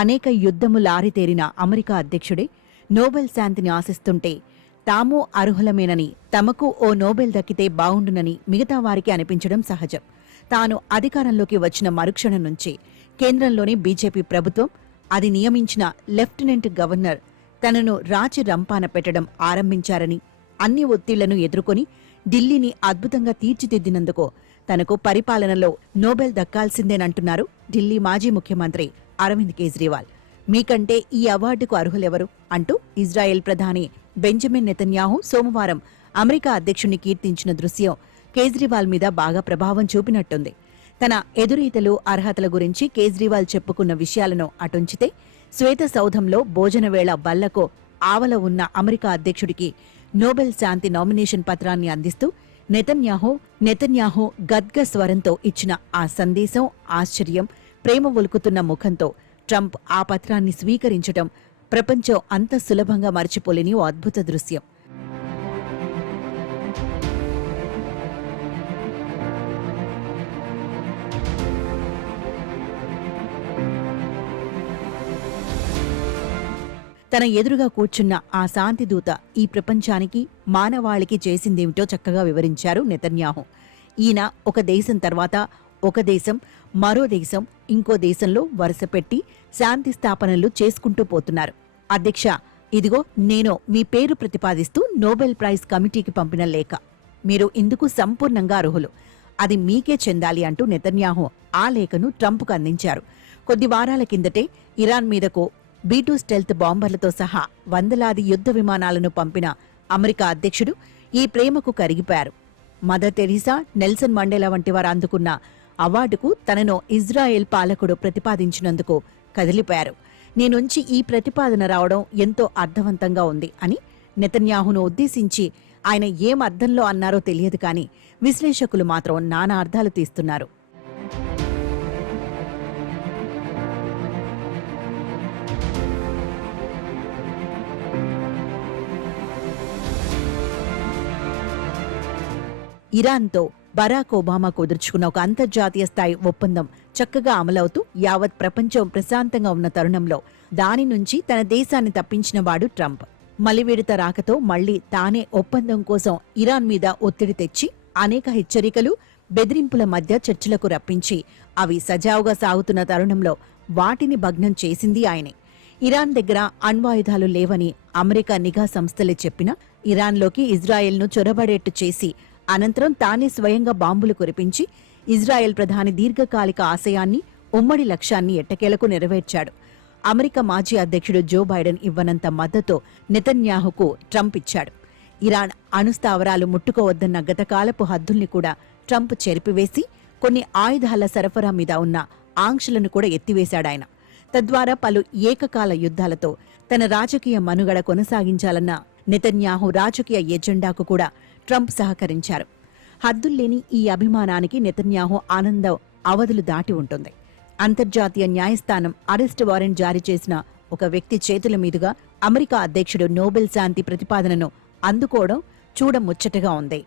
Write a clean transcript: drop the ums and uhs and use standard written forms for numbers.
అనేక యుద్ధములు ఆరితేరిన America అధ్యక్షుడే Nobel శాంతిని ఆశిస్తుంటే తాము అర్హులమేనని, తమకు ఓ నోబెల్ దక్కితే బావుండునని మిగతా వారికి అనిపించడం సహజం. తాను అధికారంలోకి వచ్చిన మరుక్షణం నుంచి కేంద్రంలోని బీజేపీ ప్రభుత్వం, అది నియమించిన లెఫ్టినెంట్ గవర్నర్ తనను రాచి రంపాన పెట్టడం ఆరంభించారని, అన్ని ఒత్తిళ్లను ఎదుర్కొని ఢిల్లీని అద్భుతంగా తీర్చిదిద్దినందుకు తనకు పరిపాలనలో నోబెల్ దక్కాల్సిందేనంటున్నారు ఢిల్లీ మాజీ ముఖ్యమంత్రి అరవింద్ కేజ్రీవాల్. మీకంటే ఈ అవార్డుకు అర్హులెవరు అంటూ ఇజ్రాయెల్ ప్రధాని బెంజమిన్ నెతన్యాహు సోమవారం అమెరికా అధ్యక్షుణ్ణి కీర్తించిన దృశ్యం కేజ్రీవాల్ మీద బాగా ప్రభావం చూపినట్టుంది. తన ఎదురీతలు, అర్హతల గురించి కేజ్రీవాల్ చెప్పుకున్న విషయాలను అటుంచితే, శ్వేత సౌధంలో భోజనవేళ బల్లకు ఆవల ఉన్న అమెరికా అధ్యక్షుడికి నోబెల్ శాంతి నామినేషన్ పత్రాన్ని అందిస్తూ నెతన్యాహు గద్గ స్వరంతో ఇచ్చిన ఆ సందేశం, ఆశ్చర్యం, ప్రేమ ఒలుకుతున్న ముఖంతో ట్రంప్ ఆ పత్రాన్ని స్వీకరించటం ప్రపంచం అంత సులభంగా మర్చిపోలేని ఓ అద్భుత దృశ్యం. తన ఎదురుగా కూర్చున్న ఆ శాంతిదూత ఈ ప్రపంచానికి, మానవాళికి చేసిందేమిటో చక్కగా వివరించారు నెతన్యాహు. ఈయన ఒక దేశం తర్వాత ఒక దేశం, మరో దేశం, ఇంకో దేశంలో వరుసపెట్టి శాంతి స్థాపనలు చేసుకుంటూ పోతున్నారు. అధ్యక్ష, ఇదిగో నేను మీ పేరు ప్రతిపాదిస్తూ నోబెల్ ప్రైజ్ కమిటీకి పంపిన లేఖ. మీరు ఇందుకు సంపూర్ణంగా అర్హులు. అది మీకే చెందాలి అంటూ నెతన్యాహు ఆ లేఖను ట్రంప్కు అందించారు. కొద్ది వారాల కిందటే ఇరాన్ మీదకు B-2 స్టెల్త్ బాంబర్లతో సహా వందలాది యుద్ధ విమానాలను పంపిన అమెరికా అధ్యక్షుడు ఈ ప్రేమకు కరిగిపోయారు. మదర్ టెరిసా, నెల్సన్ మండేలా వంటి వారు అందుకున్న అవార్డుకు తనను ఇజ్రాయెల్ పాలకుడు ప్రతిపాదించినందుకు కదిలిపోయారు. నీ నుంచి ఈ ప్రతిపాదన రావడం ఎంతో అర్థవంతంగా ఉంది అని నెతన్యాహును ఉద్దేశించి ఆయన ఏం అర్థంలో అన్నారో తెలియదు కానీ విశ్లేషకులు మాత్రం నానా అర్థాలు తీస్తున్నారు. ఇరాన్తో బరాక్ ఒబామా కుదుర్చుకున్న ఒక అంతర్జాతీయ స్థాయి ఒప్పందం చక్కగా అమలవుతూ యావత్ ప్రపంచం ప్రశాంతంగా ఉన్న తరుణంలో దాని నుంచి తన దేశాన్ని తప్పించినవాడు ట్రంప్. మలివిడత రాకతో మళ్లీ తానే ఒప్పందం కోసం ఇరాన్ మీద ఒత్తిడి తెచ్చి అనేక హెచ్చరికలు, బెదిరింపుల మధ్య చర్చలకు రప్పించి అవి సజావుగా సాగుతున్న తరుణంలో వాటిని భగ్నం చేసింది ఆయనే. ఇరాన్ దగ్గర అణ్వాయుధాలు లేవని అమెరికా నిఘా సంస్థలే చెప్పినా ఇరాన్లోకి ఇజ్రాయెల్ను చొరబడేట్టు చేసి అనంతరం తానే స్వయంగా బాంబులు కురిపించి ఇజ్రాయెల్ ప్రధాని దీర్ఘకాలిక ఆశయాన్ని, ఉమ్మడి లక్ష్యాన్ని ఎట్టకేలకు నెరవేర్చాడు. అమెరికా మాజీ అధ్యక్షుడు జో బైడెన్ ఇవ్వనంత మద్దతు నెతన్యాహుకు ట్రంప్ ఇచ్చాడు. ఇరాన్ అణుస్థావరాలు ముట్టుకోవద్దన్న గతకాలపు హద్దుల్ని కూడా ట్రంప్ చెరిపివేసి కొన్ని ఆయుధాల సరఫరా మీద ఉన్న ఆంక్షలను కూడా ఎత్తివేశాడాయన. తద్వారా పలు ఏకకాల యుద్ధాలతో తన రాజకీయ మనుగడ కొనసాగించాలన్న నెతన్యాహు రాజకీయ ఎజెండాకు కూడా ట్రంప్ సహకరించారు. హద్దుల్లేని ఈ అభిమానానికి నెతన్యాహు ఆనందం అవధులు దాటి ఉంటుంది. అంతర్జాతీయ న్యాయస్థానం అరెస్టు వారెంట్ జారీ చేసిన ఒక వ్యక్తి చేతుల మీదుగా అమెరికా అధ్యక్షుడు నోబెల్ శాంతి ప్రతిపాదనను అందుకోవడం చూడముచ్చటగా ఉంది.